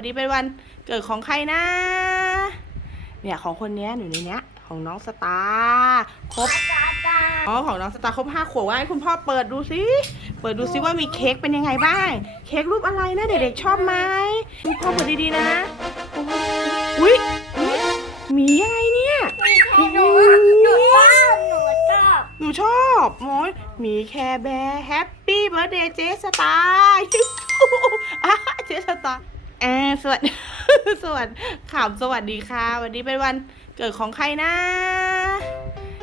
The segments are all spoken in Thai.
วันนี้เป็นวันเกิดของใครนะ เนี่ยของคนเนี้ยอยู่ในเนี้ย ของน้องสตาร์ครบอ๋อของน้องสตาร์ครบห้าขวบว่าให้คุณพ่อเปิดดูสิเปิดดูสิว่ามีเค้กเป็นยังไงบ้าง เค้กรูปอะไรนะเด็กๆชอบไหมคุณพ่อเปิดดีๆนะโอ้โหอุ้ยอุ๊ยหมีอะไรเนี่ยหนูหนูชอบหนูชอบหนูชอบโอ้ยหมีแคร์แบร์แฮปปี้เบิร์ดเดย์เจสตาร์อะเจสตาร์เอ่สวัสดีสวัสดีขำสวัสดีค่ะ วันนี้เป็นวันเกิดของใครนะ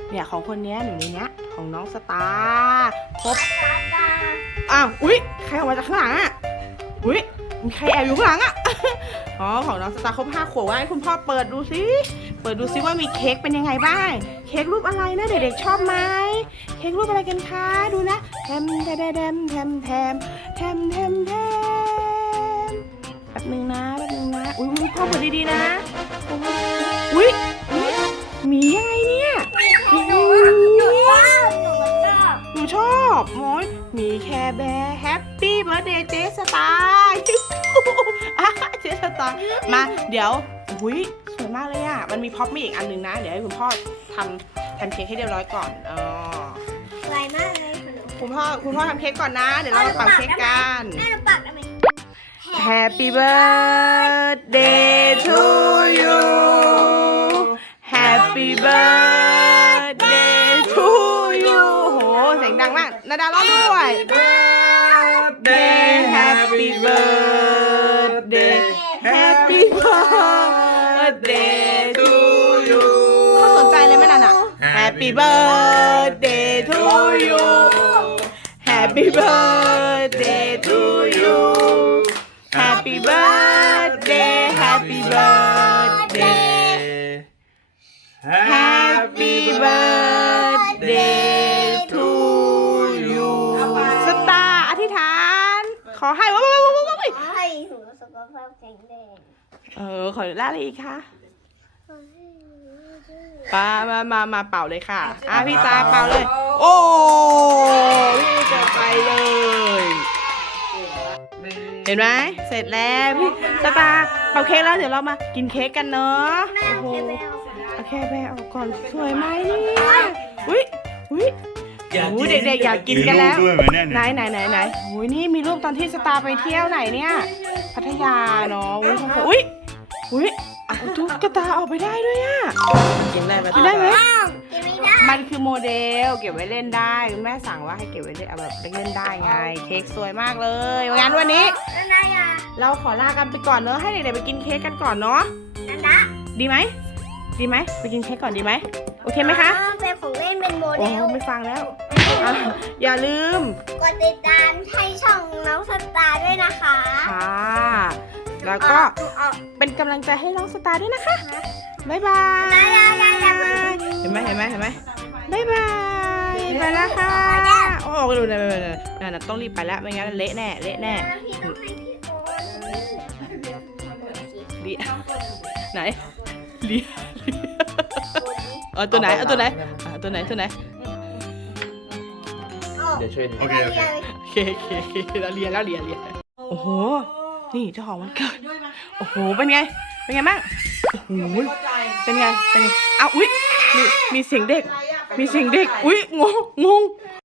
เนี่ยของคนนี้อยู่ในเนี้ย ของน้องสตาร์ครบอ้าวอุ้ยใครออกมาจากข้างหลังอะอุ้ยมีใครแอบอยู่ข้างหลังอะอ๋อของน้องสตาร์ครบห้าขวบว่าให้คุณพ่อเปิดดูสิเปิดดูซิว่ามีเค้กเป็นยังไงบ้าง เค้กรูปอะไรนะเด็กๆชอบไหมเค้กรูปอะไรกันคะดูนะแทมแทมแทมแทมแทมแทมแทม อุ๊ยอุ๊ยพ่อเปิดดีๆนะโอ้โหอุ๊ยอุ๊ยหมีอะไรเนี่ยหนูหนูชอบหนูชอบหนูชอบโอ้ยหมีแคร์แบร์แฮปปี้เบิร์ดเดย์เจสตาร์อะเจสตาร์มาเดี๋ยวอุ้ยสวยมากเลยอะ มันมีพ็อปมีอีกอันหนึ่งนะ เดี๋ยวให้คุณพ่อทำทำเค้กให้เรียบร้อยก่อนอ๋อสวยมากเลยขนมคุณพ่อคุณพ่อทำเค้กก่อนนะ เดี๋ยวเรามาเป่าเค้กกันแม่หนูปักได้ไหม Happy birthday to you Happy birthday to you โหเสียงดังมากนาดาร้องด้วย birthday Happy birthday Happy birthday to you เขาสนใจเลยไหมนั่นอ่ะ Happy birthday to you Happy birthday to you Happy birthday Happy birthday Happy birthday to you สตาร์อธิษฐาน ขอให้ว้าวว้าวว้าวว้าวขอให้หนูสุขภาพแข็งแรงเออ ขอล่าอะไรอีกคะมามามามาเป่าเลยค่ะอะพี่ตาเป่าเลย โอ้พี่จะไปเลย เห็นไหมเสร็จแล้วพี่สตาร์เป่าเค้กแล้วเดี๋ยวเรามากินเค้กกันเนาะแม่โอ้โอโหเคไปเอาโอเคแบะออกก่อนสวยไหมเนี่ยอุ้ยอุ้ยโอ้ยเด็กๆอยากกินกันแล้วมีรูปด้วยไหมเนี่ยไหนไหนไหนไหนโอ้ยนี่มีรูปตอนที่สตาร์ไปเที่ยวไหนเนี่ย พัทยาเนาะอุ้ยอุ้ยอุ้ยเอาตุ๊กตาออกไปได้ด้วยอะกินได้ไหมกินได้ไหมอ้าวกินไม่ได้มันคือโมเดลเก็บไว้เล่นได้คุณแม่สั่งว่าให้เก็บไว้เล่นเอาแบบเล่นได้ไง เค้กสวยมากเลยงั้นวันนี้ นันดาอย่าเราขอลากันไปก่อนเนอะให้เด็กๆไปกินเค้กกันก่อนเนาะนันดาดีไหมดีไหมไปกินเค้กก่อนดีไหมโอเคไหมคะอ๋อเป็นของเล่นเป็นโมเดโอ้ลไม่ฟังแล้วอะอย่าลืมกดติดตามให้ช่องน้องสตาร์ด้วยนะคะค่ะแล้วก็เอาเป็นกำลังใจให้น้องสตาร์ด้วยนะคะบ๊ายบายได้ได้ได้ได้เห็นไหมเห็นไหมเห็นไหม บ๊ายบาย ไปแล้วค่ะโอ้โหดูนะนั่นต้องรีบไปแล้วไม่งั้นเละแน่ เละแน่ พี่ต้องให้พี่โอนเลียไหนเลียเอาตัวไหน เอาตัวไหนอะตัวไหน ตัวไหน เดี๋ยวช่วยดูโอเคโอเค โอเคโอเคโอเคแล้วเลียแล้วเลียเลียโอ้โห นี่เจ้าของมันเกิด โอ้โห เป็นไง เป็นไงบ้าง โอ้โห เป็นไง เป็นไงอ้าวอุ๊ย มีมีเสียงเด็ก มีเสียงเด็ก อุ๊ย งงงง